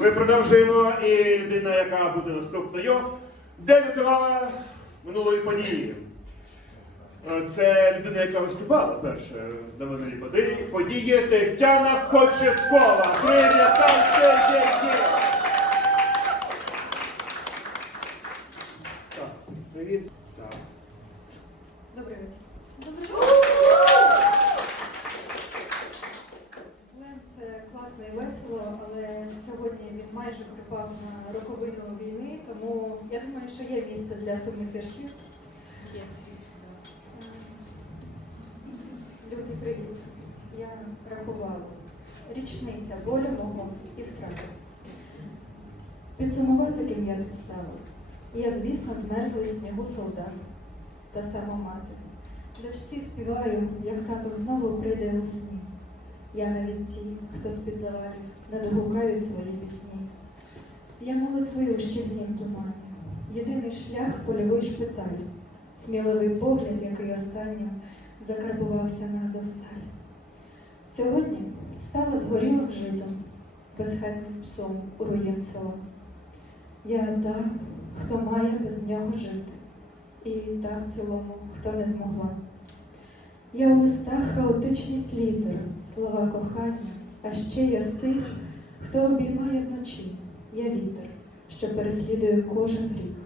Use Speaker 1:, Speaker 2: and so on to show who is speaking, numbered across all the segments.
Speaker 1: Ми продовжуємо і людина, яка буде наступною, дебютувала минулої події. Е, Це людина, яка виступала перше на минулій події. Події Тетяна Кочеткова. Привітайте її! Так, привіт. Так.
Speaker 2: Добрий вечір. Слем це класно і весело, але сьогодні він майже припав на роковину війни, тому я думаю, що є місце для сумних віршів. Е, Люди, привіт. Я рахувала. Річниця болю мого і втрати. Підсумувати ким я тут стала. І я, звісно, змерзлий в снігу солдат та сама мати. Дочці співаю, як тато знову прийде у сні. Я навіть ті, хто з-під завалів, не догукають свої пісні. Я молитви у щільнім тумані, єдиний шлях польовий шпиталь, сміливий погляд, який останнім закарбувався на Азовсталі. Сьогодні стала згорілим житом, безхатнім псом у руїн села. Я та, хто має без нього жити, і та в цілому, хто не змогла. Я у листах хаотичність літер, слова кохання, а ще я з тих, хто обіймає вночі. Що переслідує кожен гріх.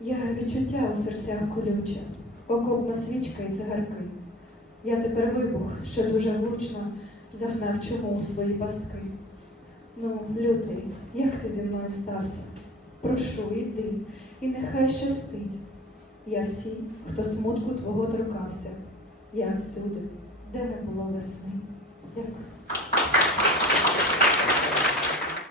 Speaker 2: Я відчуття у серцях колюче, окопна свічка і цигарки. Я тепер вибух, що дуже влучно загнав чому у свої пастки. Ну, лютий, як ти зі мною стався? Прошу, іди, і нехай щастить. Я всі, хто смутку твого торкався. Я всюди, де не було весни. Дякую.